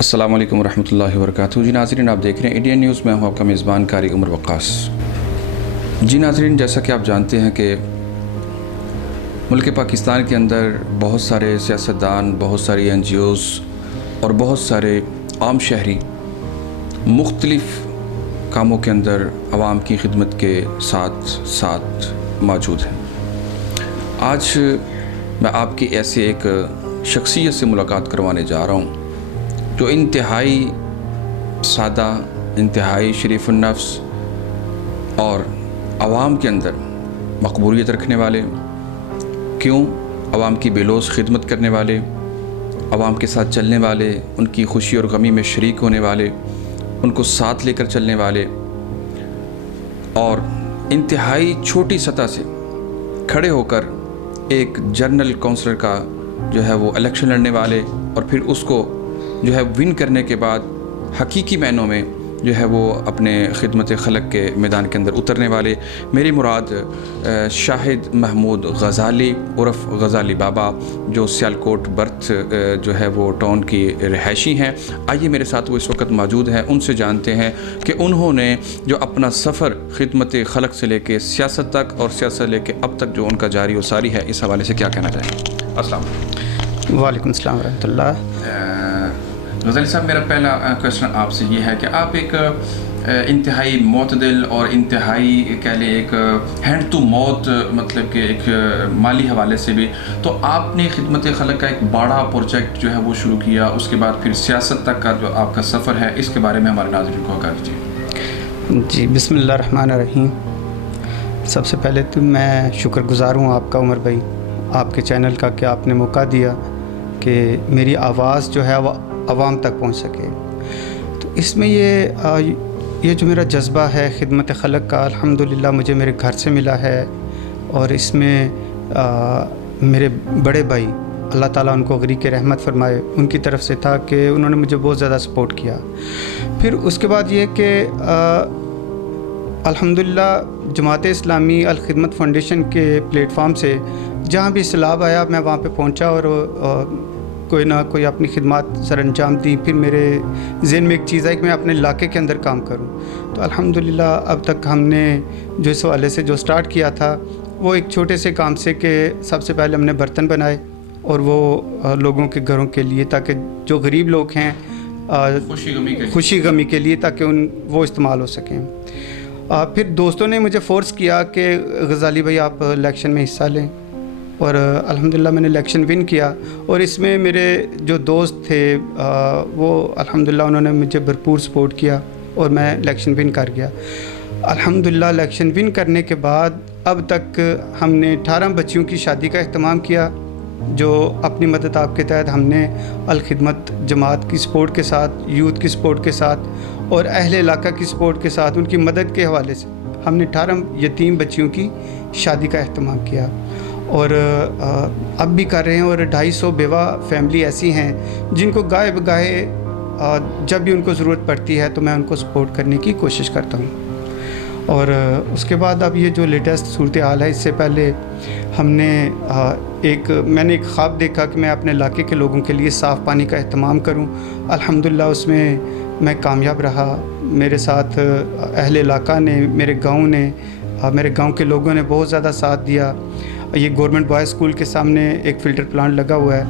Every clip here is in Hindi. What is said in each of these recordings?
अस्सलाम वालेकुम रहमतुल्लाहि व बरकातहू। जी नाज़रीन, आप देख रहे हैं इंडियन न्यूज़ में हूँ आपका मेज़बान कारी उमर वक्कास। जी नाज़रीन, जैसा कि आप जानते हैं कि मुल्क पाकिस्तान के अंदर बहुत सारे सियासतदान, बहुत सारी NGOs और बहुत सारे आम शहरी मुख्तलिफ़ कामों के अंदर आवाम की खिदमत के साथ साथ मौजूद हैं। आज मैं आपकी ऐसे एक शख्सियत से मुलाकात करवाने जा रहा हूँ जो इंतहाई सादा, इंतहाई शरीफ़ुन नफ्स और आवाम के अंदर मकबूलियत रखने वाले, क्यों आवाम की बेलौस खिदमत करने वाले, आवाम के साथ चलने वाले, उनकी खुशी और गमी में शरीक होने वाले, उनको साथ लेकर चलने वाले और इंतहाई छोटी सतह से खड़े होकर एक जनरल काउंसलर का जो है वो इलेक्शन लड़ने वाले और फिर उसको जो है विन करने के बाद हकीकी मायनों में जो है वो अपने खिदमत खलक के मैदान के अंदर उतरने वाले, मेरी मुराद शाहिद महमूद गज़ाली उर्फ़ गज़ाली बाबा, जो सियालकोट बर्थ जो है वो टाउन की रहायशी हैं। आइए मेरे साथ वो इस वक्त मौजूद हैं, उनसे जानते हैं कि उन्होंने जो अपना सफ़र खिदमत खलक से लेके सियासत तक और सियासत लेके अब तक जो उनका जारी व सारी है, इस हवाले से क्या कहना चाहेंगे। अस्सलाम वालेकुम अस्सलाम व रहमतुल्लाह। गज़ाली साहब, मेरा पहला क्वेश्चन आपसे ये है कि आप एक इंतहाई मोतदिल और इंतहाई कह लें एक हैंड टू माउथ, मतलब कि एक माली हवाले से भी, तो आपने खिदमत खलक का एक बड़ा प्रोजेक्ट जो है वो शुरू किया, उसके बाद फिर सियासत तक का जो आपका सफ़र है, इसके बारे में हमारे नाज़रीन को आगाह कीजिए। जी, बिस्मिल्लाह रहमान रहीम। सबसे पहले तो मैं शुक्रगुज़ार हूँ आपका उमर भाई, आपके चैनल का, कि आपने मौका दिया कि मेरी आवाज़ जो है वह आवाम तक पहुँच सके। तो इसमें ये जो मेरा जज्बा है खिदमत खलक का, अल्हम्दुलिल्लाह मुझे मेरे घर से मिला है और इसमें मेरे बड़े भाई, अल्लाह ताला उनको गरीक रहमत फरमाए, उनकी तरफ से था कि उन्होंने मुझे बहुत ज़्यादा सपोर्ट किया। फिर उसके बाद ये कि अल्हम्दुलिल्लाह जमात इस्लामी अल खिदमत फाउंडेशन के प्लेटफॉर्म से जहाँ भी सलाब आया मैं वहाँ पे पहुँचा और कोई ना कोई अपनी खिदमत सर अंजाम दी। फिर मेरे ज़हन में एक चीज़ आई कि मैं अपने इलाके के अंदर काम करूं। तो अल्हम्दुलिल्लाह अब तक हमने जो इस हवाले से जो स्टार्ट किया था वो एक छोटे से काम से कि सबसे पहले हमने बर्तन बनाए और वो लोगों के घरों के लिए, ताकि जो गरीब लोग हैं खुशी गमी के लिए, ताकि वो इस्तेमाल हो सकें। फिर दोस्तों ने मुझे फ़ोर्स किया कि गज़ाली भाई आप इलेक्शन में हिस्सा लें, और अल्हम्दुलिल्लाह मैंने इलेक्शन विन किया। और इसमें मेरे जो दोस्त थे वो अल्हम्दुलिल्लाह उन्होंने मुझे भरपूर सपोर्ट किया और मैं इलेक्शन विन कर गया। अल्हम्दुलिल्लाह इलेक्शन विन करने के बाद अब तक हमने 18 बच्चियों की शादी का अहतमाम किया, जो अपनी मदद आपके तहत हमने अल खिदमत जमात की सपोर्ट के साथ, यूथ की सपोर्ट के साथ और अहले इलाका की सपोर्ट के साथ, उनकी मदद के हवाले से हमने 18 यतीम बच्चियों की शादी का अहतमाम किया और अब भी कर रहे हैं। और 250 बेवा फैमिली ऐसी हैं जिनको गाए बगाए जब भी उनको ज़रूरत पड़ती है तो मैं उनको सपोर्ट करने की कोशिश करता हूँ। और उसके बाद अब ये जो लेटेस्ट सूरत हाल है, इससे पहले मैंने एक ख्वाब देखा कि मैं अपने इलाके के लोगों के लिए साफ़ पानी का अहतमाम करूँ। अल्हम्दुलिल्लाह उसमें मैं कामयाब रहा। मेरे साथ अहले इलाका ने, मेरे गाँव के लोगों ने बहुत ज़्यादा साथ दिया। ये गवर्नमेंट बॉयज़ स्कूल के सामने एक फ़िल्टर प्लांट लगा हुआ है,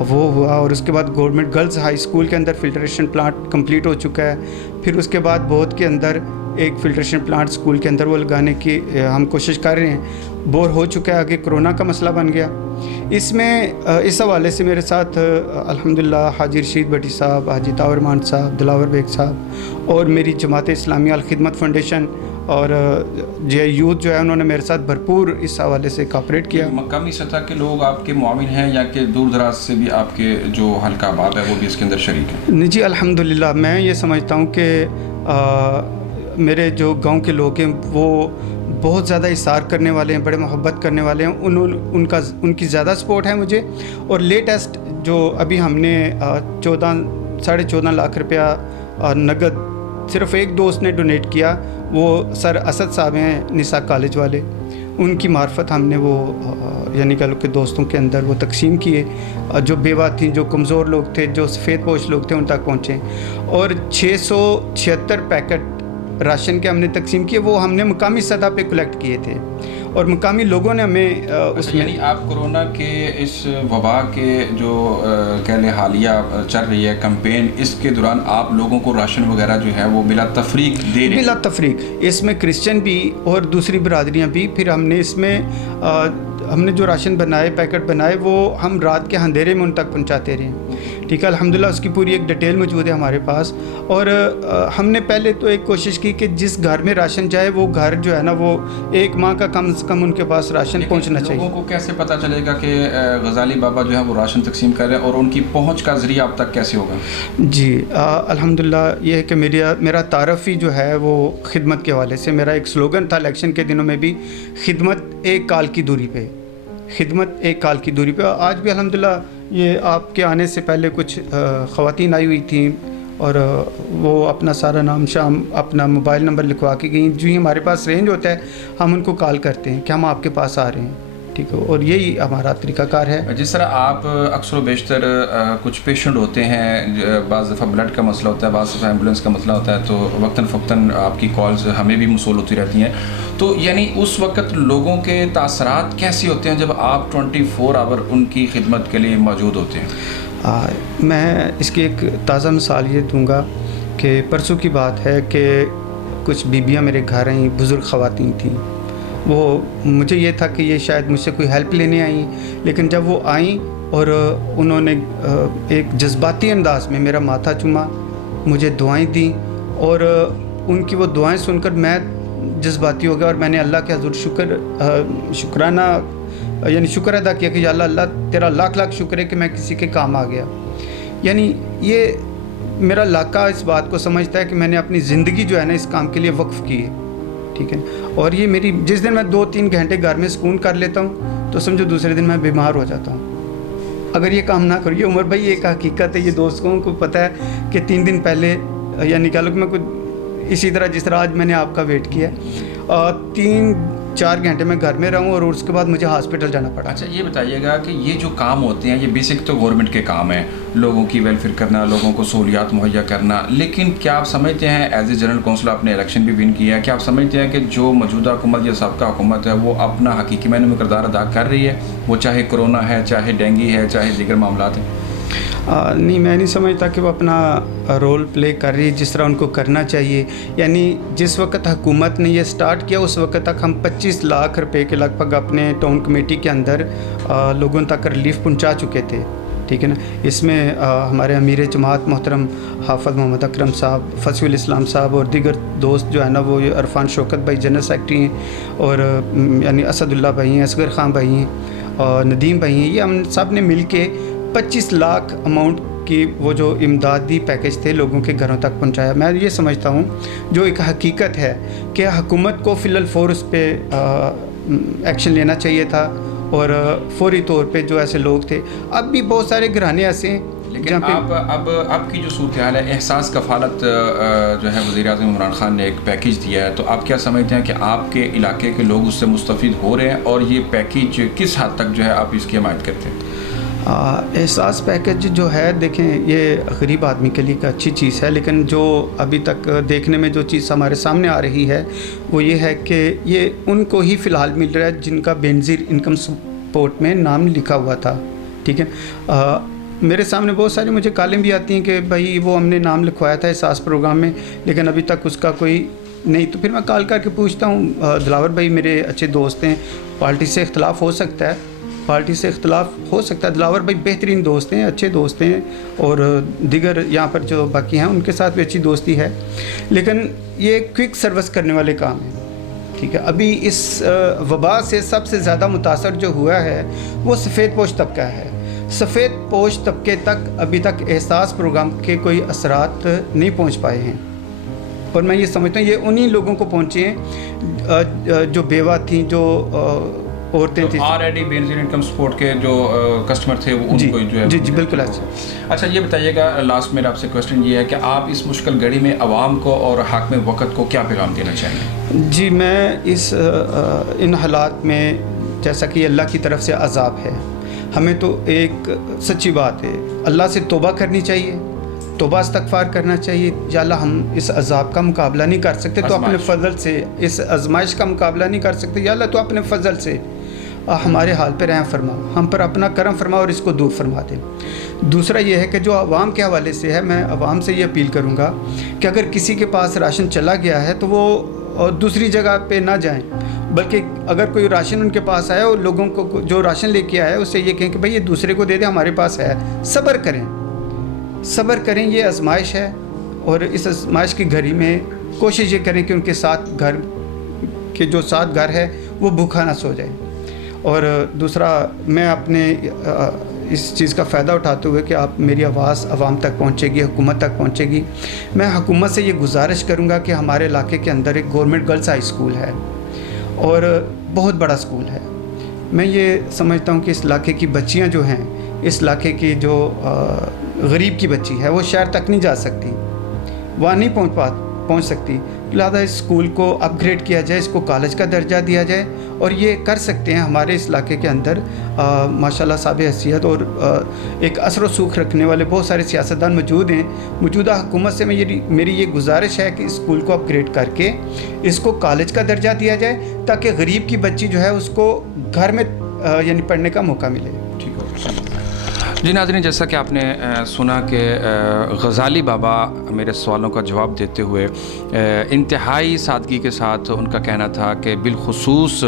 वो हुआ। और उसके बाद गवर्नमेंट गर्ल्स हाई स्कूल के अंदर फ़िल्ट्रेशन प्लांट कंप्लीट हो चुका है। फिर उसके बाद बोध के अंदर एक फ़िल्ट्रेशन प्लांट स्कूल के अंदर वो लगाने की हम कोशिश कर रहे हैं। बोर हो चुका है, आगे कोरोना का मसला बन गया। इसमें इस हवाले से मेरे साथ अल्हम्दुलिल्लाह हाजी रशीद भट्टी साहब, हाजी तावर मान साहब, दिलावर बेग साहब और मेरी जमात इस्लामी अल खिदमत फाउंडेशन और जो यूथ जो है उन्होंने मेरे साथ भरपूर इस हवाले से कोऑपरेट किया। मकामी सतह के लोग आपके मुआविन हैं या कि दूर दराज से भी आपके जो हल्का आबाद है वो भी इसके अंदर शरीक हैं? नहीं जी, अल्हम्दुलिल्लाह मैं ये समझता हूँ कि मेरे जो गांव के लोग हैं वो बहुत ज़्यादा इसार करने वाले हैं, बड़े मोहब्बत करने वाले हैं। उनकी ज़्यादा सपोर्ट है मुझे। और लेटेस्ट जो अभी हमने 14.5 लाख रुपया नगद सिर्फ़ एक दोस्त ने डोनेट किया, वो सर असद साहब हैं निसा कॉलेज वाले, उनकी मार्फत हमने वो यानी कह लो कि दोस्तों के अंदर वो तकसीम किए। जो बेवा थी, जो कमज़ोर लोग थे, जो सफ़ेद पोश लोग थे, उन तक पहुँचे और 676 पैकेट राशन के हमने तकसीम किए। वो हमने मुकामी सतह पे कलेक्ट किए थे और मुकामी लोगों ने हमें उसमें। यानी आप कोरोना के इस वबा के जो कह लें हालिया चल रही है कैंपेन, इसके दौरान आप लोगों को राशन वगैरह जो है वो बिला तफरीक दे रहे हैं? बिला तफरीक, इसमें क्रिश्चियन भी और दूसरी बरादरियाँ भी। फिर हमने इसमें हमने जो राशन बनाए, पैकेट बनाए, वो हम रात के अंधेरे में उन तक पहुंचाते रहे। ठीक है, अल्हम्दुलिल्लाह उसकी पूरी एक डिटेल मौजूद है हमारे पास। और हमने पहले तो एक कोशिश की कि जिस घर में राशन जाए वो घर जो है ना वो 1 माह का कम से कम उनके पास राशन पहुंचना चाहिए। लोगों को कैसे पता चलेगा कि गजाली बाबा जो है वो राशन तकसीम कर रहे हैं और उनकी पहुँच का ज़रिया आप तक कैसे होगा? जी अल्हम्दुलिल्लाह ये है कि मेरा तारफ़ ही जो है वो खिदमत के हवाले से, मेरा एक स्लोगन था इलेक्शन के दिनों में भी, खिदमत एक काल की दूरी पे, खिदमत एक काल की दूरी पे। आज भी अल्हम्दुलिल्लाह ये आपके आने से पहले कुछ ख़वातीन आई हुई थी और वो अपना सारा नाम शाम, अपना मोबाइल नंबर लिखवा के गई। जो ही हमारे पास रेंज होता है हम उनको कॉल करते हैं कि हम आपके पास आ रहे हैं। ठीक है, और यही हमारा तरीक़ाकार है। जिस तरह आप अक्सर बेशतर कुछ पेशेंट होते हैं, बाज़ दफ़ा ब्लड का मसला होता है, बाज़ दफ़ा एम्बुलेंस का मसला होता है, तो वक्तन फ़क्तन आपकी कॉल्स हमें भी मौसूल होती रहती हैं। तो यानी उस वक़्त लोगों के तासरात कैसे होते हैं जब आप 24 आवर उनकी खिदमत के लिए मौजूद होते हैं? मैं इसकी एक ताज़ा मिसाल ये दूँगा कि परसों की बात है कि कुछ बीबियाँ मेरे घर आई, बुज़ुर्ग ख़वातीन थीं। वो मुझे ये था कि ये शायद मुझसे कोई हेल्प लेने आई, लेकिन जब वो आईं और उन्होंने एक जज्बाती अंदाज़ में मेरा माथा चूमा, मुझे दुआएं दी और उनकी वो दुआएं सुनकर मैं जज्बाती हो गया और मैंने अल्लाह के हज़ूर शुक्राना यानी शुक्र अदा किया कि या अल्लाह तेरा लाख लाख शुक्र है कि मैं किसी के काम आ गया। यानी ये मेरा इलाका इस बात को समझता है कि मैंने अपनी ज़िंदगी जो है ना इस काम के लिए वक्फ़ की है। ठीक है, और ये मेरी जिस दिन मैं 2-3 घंटे घर में सुकून कर लेता हूँ तो समझो दूसरे दिन मैं बीमार हो जाता हूँ अगर ये काम ना करूँ। ये उमर भाई एक हकीकत है, ये दोस्तों को पता है कि 3 दिन पहले यानी कह लो कि मैं कुछ इसी तरह जिस तरह आज मैंने आपका वेट किया 3-4 घंटे में घर में रहूँ और उसके बाद मुझे हॉस्पिटल जाना पड़ा। अच्छा ये बताइएगा कि ये जो काम होते हैं ये बेसिक तो गवर्नमेंट के काम है, लोगों की वेलफेयर करना, लोगों को सहूलियात मुहैया करना, लेकिन क्या आप समझते हैं एज ए जनरल कौंसिल आपने इलेक्शन भी विन किया है, क्या आप समझते हैं कि जो मौजूदा हुकूमत या साबका हुकूमत है वो अपना हकीकी मायने में किरदार अदा कर रही है, वो चाहे कोरोना है, चाहे डेंगू है, चाहे दीगर मामलात हैं? नहीं, मैं नहीं समझता कि वो अपना रोल प्ले कर रही है जिस तरह उनको करना चाहिए। यानी जिस वक्त हुकूमत ने ये स्टार्ट किया उस वक्त तक हम 25 लाख रुपए के लगभग अपने टाउन कमेटी के अंदर लोगों तक रिलीफ पहुंचा चुके थे। ठीक है ना, इसमें हमारे अमीर जमात मोहतरम हाफ़िज़ मोहम्मद अकरम साहब, फसीउल इस्लाम साहब और दीगर दोस्त जो है ना वो अरफान शौकत भाई जनरल सेक्रेटरी हैं और यानी असदुल्ला भाई हैं, असगर ख़ान भाई हैं और नदीम भाई हैं, ये हम सब ने मिल के 25 लाख अमाउंट की वो जो इमदादी पैकेज थे लोगों के घरों तक पहुंचाया। मैं ये समझता हूँ जो एक हकीकत है कि हुकूमत को फ़िलहाल फ़ौर उस पर एक्शन लेना चाहिए था और फौरी तौर पे जो ऐसे लोग थे, अब भी बहुत सारे घराने ऐसे हैं लेकिन अब की जो सूरत हाल है, एहसास कफ़ालत जो है वज़ीर-ए-आज़म इमरान खान ने एक पैकेज दिया है, तो आप क्या समझते हैं कि आपके इलाके के लोग उससे मुस्तफ़ीद हो रहे हैं और ये पैकेज किस हद तक जो है आप इसकी हमायत करते हैं? एहसास पैकेज जो है देखें ये गरीब आदमी के लिए एक अच्छी चीज़ है, लेकिन जो अभी तक देखने में जो चीज़ हमारे सामने आ रही है वो ये है कि ये उनको ही फ़िलहाल मिल रहा है जिनका बेनज़ीर इनकम सपोर्ट में नाम लिखा हुआ था। ठीक है, मेरे सामने बहुत सारी मुझे कॉलें भी आती हैं कि भाई वो हमने नाम लिखवाया था एहसास प्रोग्राम में लेकिन अभी तक उसका कोई नहीं। तो फिर मैं कॉल करके पूछता हूँ, दिलावर भाई मेरे अच्छे दोस्त हैं, पार्टी से इख्तलाफ हो सकता है, पार्टी से इख्तलाफ हो सकता है, दिलावर भाई बेहतरीन दोस्त हैं, अच्छे दोस्त हैं और दीगर यहाँ पर जो बाकी हैं उनके साथ भी अच्छी दोस्ती है, लेकिन ये क्विक सर्विस करने वाले काम हैं। ठीक है, अभी इस वबा से सबसे ज़्यादा मुतासर जो हुआ है वो सफ़ेद पोश तबका है। सफ़ेद पोश तबके तक अभी तक एहसास प्रोग्राम के कोई असरात नहीं पहुँच पाए हैं और मैं ये समझता हूँ ये उन्हीं लोगों को पहुँचे हैं जो बेवा थी, जो औरतें थी, ऑलरेडी बेनज़ीर इनकम सपोर्ट के जो कस्टमर थे वो उनको जो है। जी बिल्कुल ऐसा। अच्छा ये बताइएगा, लास्ट मेरा आपसे क्वेश्चन ये है कि आप इस मुश्किल घड़ी में आवाम को और हाकिम वक़्त को क्या पैगाम देना चाहेंगे? जी मैं इन हालात में जैसा कि अल्लाह की तरफ से अजाब है, हमें तो एक सच्ची बात है अल्लाह से तौबा करनी चाहिए, तौबा इस्तग़फ़ार करना चाहिए। या अल्लाह हम इस अजाब का मुकाबला नहीं कर सकते तो अपने फ़ज़ल से, इस आजमाइश का मुकाबला नहीं कर सकते, या अल्लाह तो अपने फ़ज़ल से हमारे हाल पे रहम फरमा, हम पर अपना करम फरमा और इसको दूर फरमा दे। दूसरा ये है कि जो आवाम के हवाले से है, मैं आवाम से ये अपील करूँगा कि अगर किसी के पास राशन चला गया है तो वो दूसरी जगह पे ना जाएं, बल्कि अगर कोई राशन उनके पास आया और लोगों को जो राशन लेके आया है उससे ये कहें कि भाई ये दूसरे को दे दे, हमारे पास है। सब्र करें, सब्र करें, ये आजमाइश है और इस आजमाइश की घड़ी में कोशिश ये करें कि उनके साथ घर के जो साथ घर है वो भूखा ना सो जाए। और दूसरा, मैं अपने इस चीज़ का फ़ायदा उठाते हुए कि आप मेरी आवाज़ आवाम तक पहुँचेगी, हुकूमत तक पहुँचेगी, मैं हुकूमत से ये गुजारिश करूँगा कि हमारे इलाके के अंदर एक गवर्नमेंट गर्ल्स हाई स्कूल है और बहुत बड़ा स्कूल है। मैं ये समझता हूँ कि इस इलाके की बच्चियाँ जो हैं, इस इलाके की जो गरीब की बच्ची है वो शहर तक नहीं जा सकती, वहाँ नहीं पहुँच सकती, लिहाजा इस स्कूल को अपग्रेड किया जाए, इसको कॉलेज का दर्जा दिया जाए। और ये कर सकते हैं हमारे इस इलाके के अंदर माशाल्लाह साहब हैसियत और एक असर व सूख रखने वाले बहुत सारे सियासतदान मौजूद हैं। मौजूदा हुकूमत से मेरी ये गुजारिश है कि इस स्कूल को अपग्रेड करके इसको कॉलेज का दर्जा दिया जाए ताकि गरीब की बच्ची जो है उसको घर में यानी पढ़ने का मौका मिले। ठीक है जी नाज़रीन, जैसा कि आपने सुना कि गज़ाली बाबा मेरे सवालों का जवाब देते हुए इंतहाई सादगी के साथ उनका कहना था कि बिलखुसूस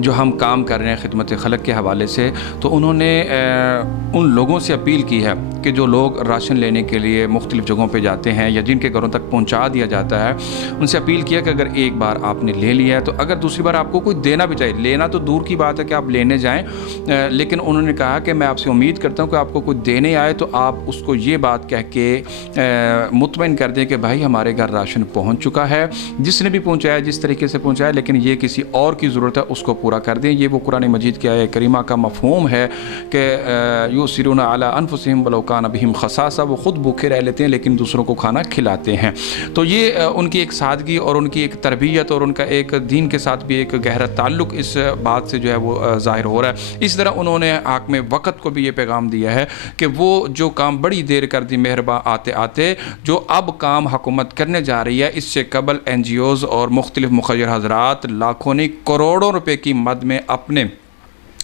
जो हम काम कर रहे हैं खिदमत खलक के हवाले से, तो उन्होंने उन लोगों से अपील की है कि जो लोग राशन लेने के लिए मुख्तलिफ़ जगहों पे जाते हैं या जिनके घरों तक पहुंचा दिया जाता है, उनसे अपील किया कि अगर एक बार आपने ले लिया है तो अगर दूसरी बार आपको कोई देना भी चाहिए, लेना तो दूर की बात है कि आप लेने जाएँ, लेकिन उन्होंने कहा कि मैं आपसे उम्मीद करता हूँ कि आपको कोई देने आए तो आप उसको ये बात कह के मुतमईन कर दें कि भाई हमारे घर राशन पहुंच चुका है, जिसने भी पहुंचाया जिस तरीके से पहुंचाया, लेकिन ये किसी और की ज़रूरत है उसको पूरा कर दें। ये वो कुरान मजीद की आयत करीमा का मफ़हूम है कि युसिरून अला अनफुसिहिम वलौ कान बिहिम खसासा, वो ख़ुद भूखे रह लेते हैं लेकिन दूसरों को खाना खिलाते हैं। तो ये उनकी एक सादगी और उनकी एक तरबियत और उनका एक दीन के साथ भी एक गहरा ताल्लुक़ इस बात से जो है वो ज़ाहिर हो रहा है। इस तरह उन्होंने हाकिम वक़्त को भी ये पैगाम दिया है कि वो जो काम बड़ी देर कर दी मेहरबा आते आते, जो अब काम हुकूमत करने जा रही है, इससे कबल NGOs और मुख्तलिफ़ मुखर्रर हज़रात लाखों नहीं करोड़ों रुपए की मद में अपने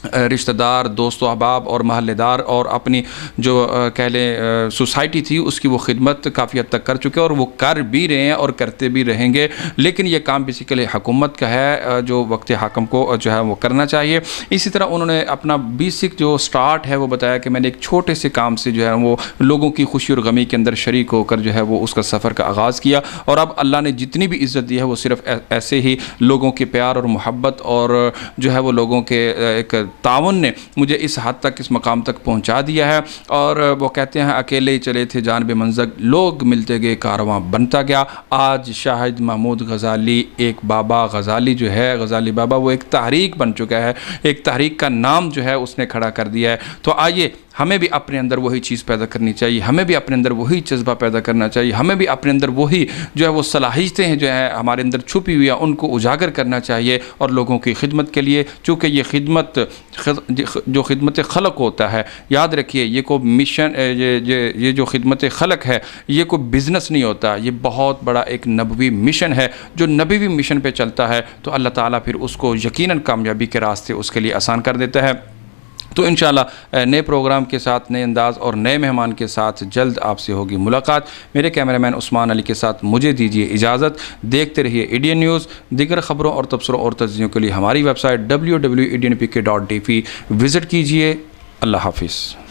रिश्तेदार, दोस्तों, अहबाब और महल्लेदार और अपनी जो कह लें सोसाइटी थी उसकी वो खिदमत काफ़ी हद तक कर चुके हैं और वो कर भी रहे हैं और करते भी रहेंगे। लेकिन ये काम बेसिकली हुकूमत का है जो वक्त हाकम को जो है वो करना चाहिए। इसी तरह उन्होंने अपना बेसिक जो स्टार्ट है वो बताया कि मैंने एक छोटे से काम से जो है वो लोगों की खुशी और गमी के अंदर शरीक होकर जो है वो उसका सफ़र का आगाज़ किया और अब अल्लाह ने जितनी भी इज़्ज़त दी है वो सिर्फ़ ऐसे ही लोगों के प्यार और मोहब्बत और जो है वो लोगों के एक तावन ने मुझे इस हद तक, इस मकाम तक पहुंचा दिया है। और वो कहते हैं अकेले ही चले थे जान बे मंज़र, लोग मिलते गए कारवां बनता गया। आज शाहिद महमूद गज़ाली, एक बाबा गज़ाली जो है, गज़ाली बाबा, वो एक तहरीक बन चुका है, एक तहरीक का नाम जो है उसने खड़ा कर दिया है। तो आइए हमें भी अपने अंदर वही चीज़ पैदा करनी चाहिए, हमें भी अपने अंदर वही जज्बा पैदा करना चाहिए, हमें भी अपने अंदर वही जो है वो सलाहियतें हैं जो है हमारे अंदर छुपी हुई है उनको उजागर करना चाहिए और लोगों की खिदमत के लिए, चूँकि ये खिदमत जो खिदमत खलक होता है, याद रखिए ये कोई मिशन, ये जो खिदमत खलक है ये कोई बिज़नेस नहीं होता, ये बहुत बड़ा एक नबवी मिशन है। जो नबवी मिशन पे चलता है तो अल्लाह ताला फिर उसको यकीनन कामयाबी के रास्ते उसके लिए आसान कर देता है। तो इंशाल्लाह नए प्रोग्राम के साथ, नए अंदाज़ और नए मेहमान के साथ जल्द आपसे होगी मुलाकात। मेरे कैमरामैन उस्मान अली के साथ मुझे दीजिए इजाज़त। देखते रहिए ADN न्यूज़। दीगर ख़बरों और तबसरों और तज्ज़ियों के लिए हमारी वेबसाइट www.ednpk.tv विज़िट कीजिए। अल्लाह हाफ़िज़।